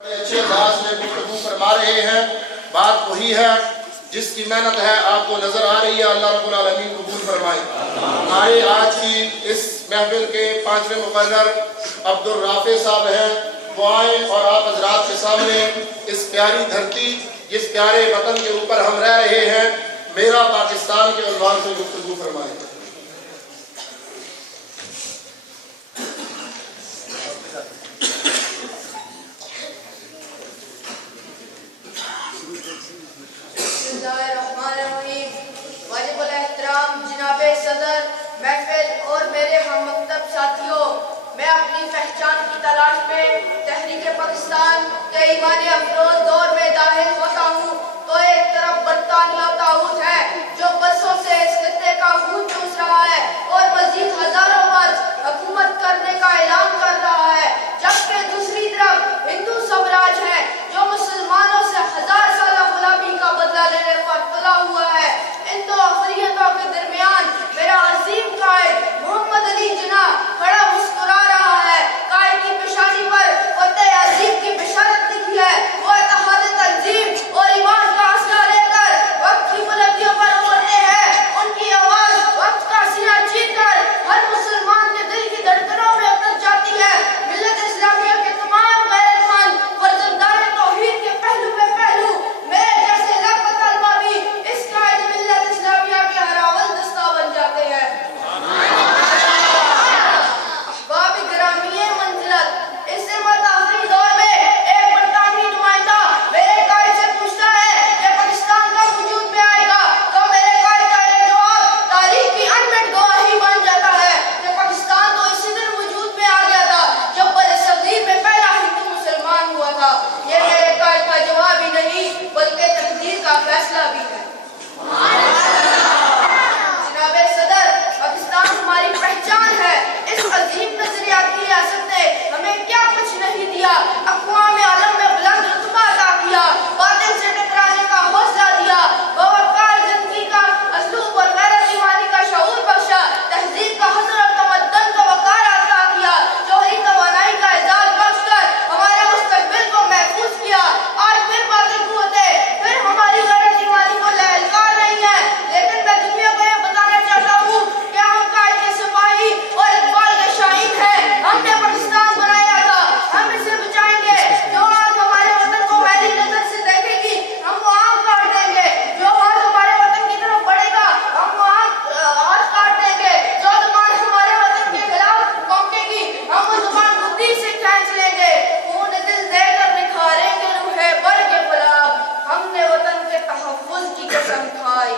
अच्छे अंदाज में गुफ्तगू फरमा रहे हैं। बात वही है जिसकी मेहनत है आपको नजर आ रही है। अल्लाह रब्बुल आलमीन कबूल फरमाए। हमारे आज की इस महफिल के 5वें मुकर्रर अब्दुल राफे साहब हैं, वो आए और आप हजरात के सामने इस प्यारी धरती, जिस प्यारे वतन के ऊपर हम रह रहे हैं, मेरा पाकिस्तान के उन्वान से गुफ्तगू फरमाए। जनाबे सदर, महफिल और मेरे हममकतब साथियों, मैं अपनी पहचान की तलाश में तहरीक पाकिस्तान के ईमान अफरोज दौर में दाखिल होता हूँ तो एक तरफ बरतानिया ताऊत है जो बरसों से इस खित्ते का खून चूस रहा है और मजीद हजारों वर्ष हुकूमत करने का ऐलान कर रहा है, जबकि दूसरी तरफ हिंदू साम्राज्य है जो मुसलमानों से 1000 साल गुलामी का बदला लेने पर तुला हुआ है। इन दो अफरीयतों के दरमियान मेरा अजीम कायद मोहम्मद अली जिन्ना खड़ा मुस्कुरा रहा है। कायद की पेशानी पर फतेह अजीम की बिशारत लिखी है। वो इत्तेहाद तंजीम और ईमान का असला लेकर वक्त की बुलंदियों पर उड़ते हैं। उनकी आवाज वक्त का सीना चीर कर हर मुसलमान के दिल की धड़कनों में उतर जाती है। मिल्लत इस्लामिया के तमाम गैरतमंद फर्जंदाने तौहीद के पहलू में पहलू मेरे जैसे लाखों तलबा भी इस कायद मिल्लत इस्लामिया के हरावल दस्ता बन जाते हैं। अहबाब गिरामी मंजिलत, इस मताफरी दौर में एक बरतानवी नुमाइंदा मेरे कायद से पूछता है कि पाकिस्तान कब वजूद में आएगा, तो मेरे कायद का ये जवाब तारीख की अनमिट गवाही बन जाता है कि पाकिस्तान तो इसी दिन वजूद में आ गया था जब बरसगीर में पहला हिंदू मुसलमान हुआ था। ये मेरे कायद का जवाब ही नहीं बल्कि तकदीर का फैसला भी है। जनाबे सदर, पाकिस्तान हमारी पहचान है। इस अजीम नजरियाती रियासत ने हमें क्या कुछ नहीं दिया। अक़वाम आलम में बुलंद रुतबा अता किया, बातिल से टकराने का हौसला दिया, वक़ार जिंदगी का असलूब और गैरत ईमानी का शऊर बख्शा, तहजीब का हज़र और तमद्दन का वक़ार अता किया, जौहरी तवानाई का एजाज़ बख्शकर हमारे मुस्तक़बिल को महफूज किया। आज फिर बातिल कुव्वतें फिर हमारी गैरत ईमानी को ललकार रही है, लेकिन मैं दुनिया को यह बताना चाहता हूँ कि हम कायद के सिपाही और इक़बाल के शाहीन हैं। हमने पाकिस्तान बनाया था, हम इसे बचाएंगे। जो आग हमारे वतन को मैली नजर से देखेगी, हम वो आग काट देंगे। जो हाथ हमारे वतन की तरफ बढ़ेगा, हम वो हाथ काट देंगे। जो जुबान हमारे वतन के खिलाफ भौंकेगी, हम वो जुबान बुद्धि से खींच लेंगे। खून दिल देकर निखारेंगे रूहे बर के गुलाब, हमने वतन के तहफ़्फ़ुज़ की कसम खाई।